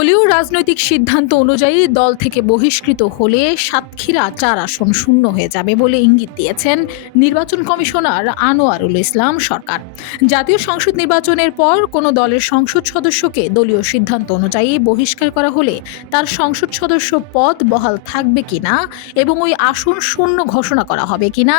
দলীয় রাজনৈতিক সিদ্ধান্ত অনুযায়ী দল থেকে বহিষ্কৃত হলে সাতক্ষীরা 4 আসন শূন্য হয়ে যাবে বলে ইঙ্গিত দিয়েছেন নির্বাচন কমিশনার আনোয়ারুল ইসলাম সরকার। জাতীয় সংসদ নির্বাচনের পর কোনো দলের সংসদ সদস্যকে দলীয় সিদ্ধান্ত অনুযায়ী বহিষ্কার করা হলে তার সংসদ সদস্য পদ বহাল থাকবে কিনা এবং ওই আসন শূন্য ঘোষণা করা হবে কিনা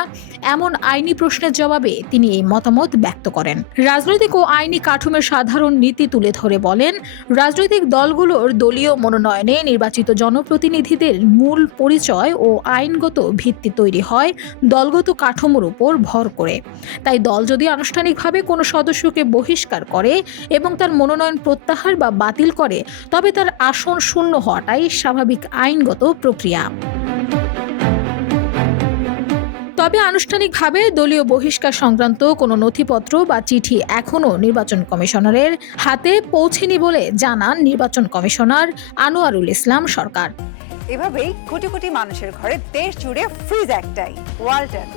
এমন আইনি প্রশ্নের জবাবে তিনি এই মতামত ব্যক্ত করেন। রাজনৈতিক ও আইনি কাঠামোর সাধারণ নীতি তুলে ধরে বলেন, রাজনৈতিক দলগুলোর দলীয় মনোনয়নে নির্বাচিত জনপ্রতিনিধিদের মূল পরিচয় ও আইনগত ভিত্তি তৈরি হয় দলগত কাঠামোর উপর ভর করে। তাই দল যদি আনুষ্ঠানিকভাবে কোনো সদস্যকে বহিষ্কার করে এবং তার মনোনয়ন প্রত্যাহার বা বাতিল করে, তবে তার আসন শূন্য হওয়াটাই স্বাভাবিক আইনগত প্রক্রিয়া। তবে আনুষ্ঠানিকভাবে দলীয় বহিষ্কার সংক্রান্ত কোনো নথিপত্র বা চিঠি এখনও নির্বাচন কমিশনারের হাতে পৌঁছেনি বলে জানান নির্বাচন কমিশনার আনোয়ারুল ইসলাম সরকার। এভাবেই কোটি কোটি মানুষের ঘরে দেশ জুড়ে ফ্রিজ একটাই, ওয়ালটন।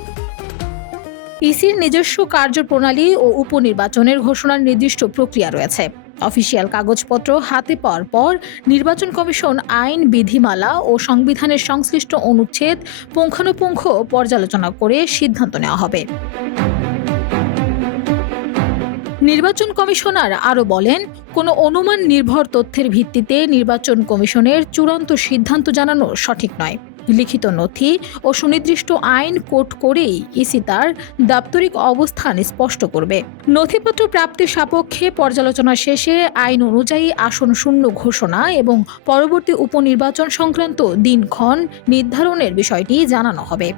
ইসির নিজস্ব কার্যপ্রণালী ও উপনির্বাচনের ঘোষণার নির্দিষ্ট প্রক্রিয়া রয়েছে। অফিসিয়াল কাগজপত্র হাতে পাওয়ার পর নির্বাচন কমিশন আইন, বিধিমালা ও সংবিধানের সংশ্লিষ্ট অনুচ্ছেদ পুঙ্খানুপুঙ্খ পর্যালোচনা করে সিদ্ধান্ত নেওয়া হবে। নির্বাচন কমিশনার আরও বলেন, কোনো অনুমান নির্ভর তথ্যের ভিত্তিতে নির্বাচন কমিশনের চূড়ান্ত সিদ্ধান্ত জানানো সঠিক নয়। লিখিত নথি ও সুনির্দিষ্ট আইন কোড করেই ইসি তার দাপ্তরিক অবস্থান স্পষ্ট করবে। নথিপত্র প্রাপ্তির সাপেক্ষে পর্যালোচনা শেষে আইন অনুযায়ী আসন শূন্য ঘোষণা এবং পরবর্তী উপনির্বাচন সংক্রান্ত দিনক্ষণ নির্ধারণের বিষয়টি জানানো হবে।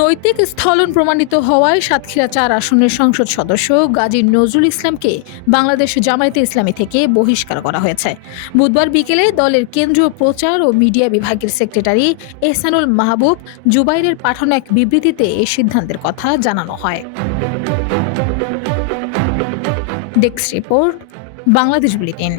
নৈতিক স্থলন প্রমাণিত হওয়ায় সাতক্ষীরা 4 আসনের সংসদ সদস্য গাজী নজরুল ইসলামকে বাংলাদেশ জামায়াতে ইসলামী থেকে বহিষ্কার করা হয়েছে। বুধবার বিকেলে দলের কেন্দ্রীয় প্রচার ও মিডিয়া বিভাগের সেক্রেটারি এহসানুল মাহবুব জুবাইরের পাঠানো এক বিবৃতিতে এই সিদ্ধান্তের কথা জানানো হয়। Desk report, Bangladesh bulletin.